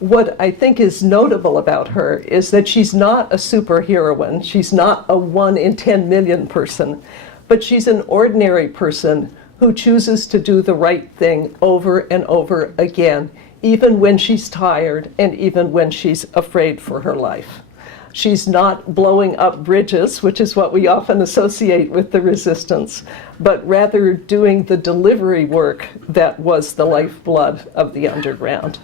what I think is notable about her is that she's not a superheroine. She's not a 1 in 10 million person, but she's an ordinary person who chooses to do the right thing over and over again, even when she's tired and even when she's afraid for her life. She's not blowing up bridges, which is what we often associate with the resistance, but rather doing the delivery work that was the lifeblood of the underground.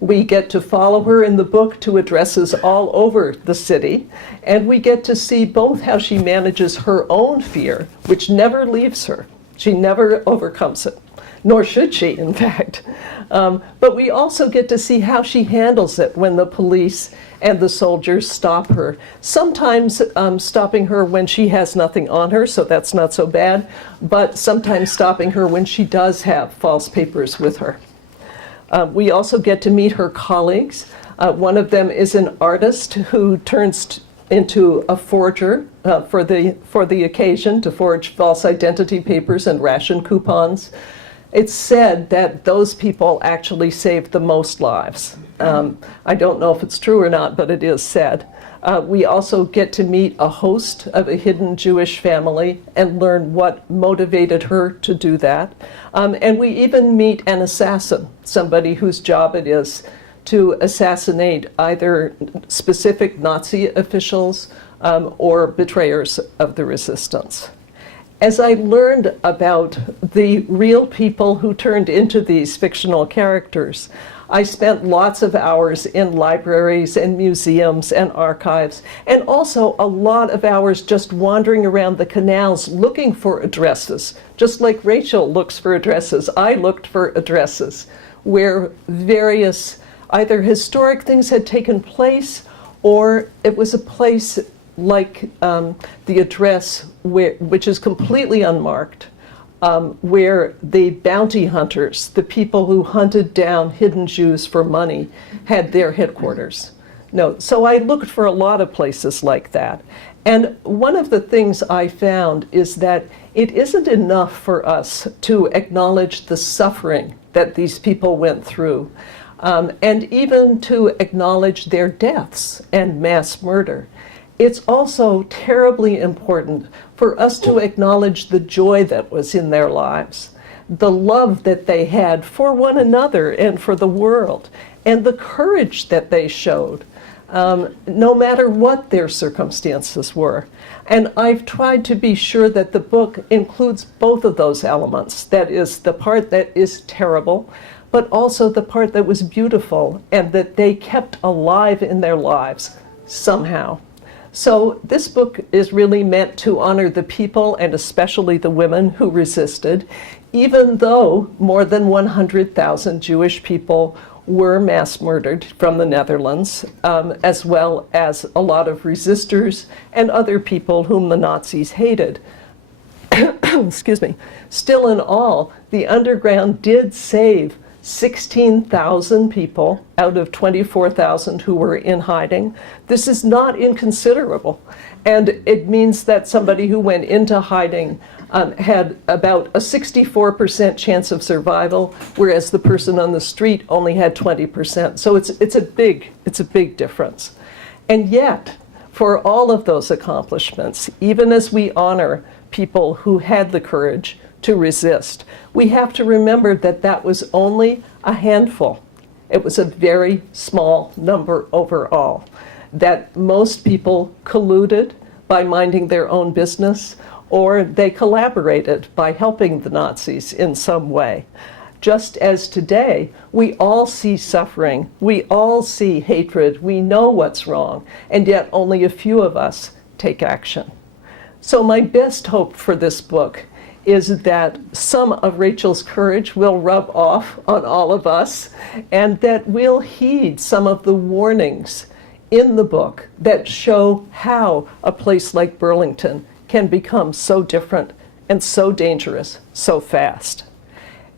We get to follow her in the book to addresses all over the city, and we get to see both how she manages her own fear, which never leaves her. She never overcomes it, nor should she, in fact. But we also get to see how she handles it when the police and the soldiers stop her, sometimes stopping her when she has nothing on her, so that's not so bad, but sometimes stopping her when she does have false papers with her. We also get to meet her colleagues. One of them is an artist who turns into a forger for the occasion to forge false identity papers and ration coupons. It's said that those people actually saved the most lives. I don't know if it's true or not, but it is said. We also get to meet a host of a hidden Jewish family and learn what motivated her to do that. And we even meet an assassin, somebody whose job it is to assassinate either specific Nazi officials or betrayers of the resistance. As I learned about the real people who turned into these fictional characters, I spent lots of hours in libraries and museums and archives, and also a lot of hours just wandering around the canals looking for addresses. Just like Rachel looks for addresses, I looked for addresses where various either historic things had taken place, or it was a place like the address which is completely unmarked, where the bounty hunters, the people who hunted down hidden Jews for money, had their headquarters. No, so I looked for a lot of places like that. And one of the things I found is that it isn't enough for us to acknowledge the suffering that these people went through, and even to acknowledge their deaths and mass murder. It's also terribly important for us to acknowledge the joy that was in their lives, the love that they had for one another and for the world, and the courage that they showed, no matter what their circumstances were. And I've tried to be sure that the book includes both of those elements. That is, the part that is terrible, but also the part that was beautiful and that they kept alive in their lives somehow. So this book is really meant to honor the people, and especially the women who resisted, even though more than 100,000 Jewish people were mass murdered from the Netherlands, as well as a lot of resistors and other people whom the Nazis hated. Excuse me. Still in all, the underground did save 16,000 people out of 24,000 who were in hiding. This is not inconsiderable. And it means that somebody who went into hiding had about a 64% chance of survival, whereas the person on the street only had 20%. So it's a big difference. And yet, for all of those accomplishments, even as we honor people who had the courage to resist, we have to remember that that was only a handful. It was a very small number overall, that most people colluded by minding their own business, or they collaborated by helping the Nazis in some way. Just as today, we all see suffering, we all see hatred, we know what's wrong, and yet only a few of us take action. So my best hope for this book is that some of Rachel's courage will rub off on all of us, and that we'll heed some of the warnings in the book that show how a place like Burlington can become so different and so dangerous so fast.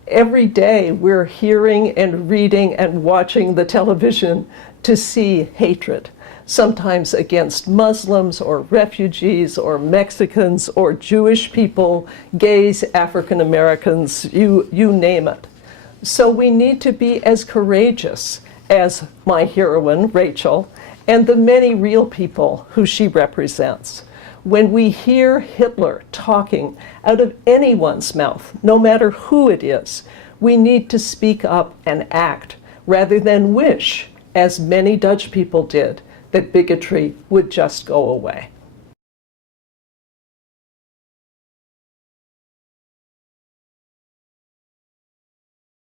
Every day we're hearing and reading and watching the television to see hatred, sometimes against Muslims or refugees or Mexicans or Jewish people, gays, African Americans, you name it. So we need to be as courageous as my heroine, Rachel, and the many real people who she represents. When we hear Hitler talking out of anyone's mouth, no matter who it is, we need to speak up and act rather than wish, as many Dutch people did, that bigotry would just go away.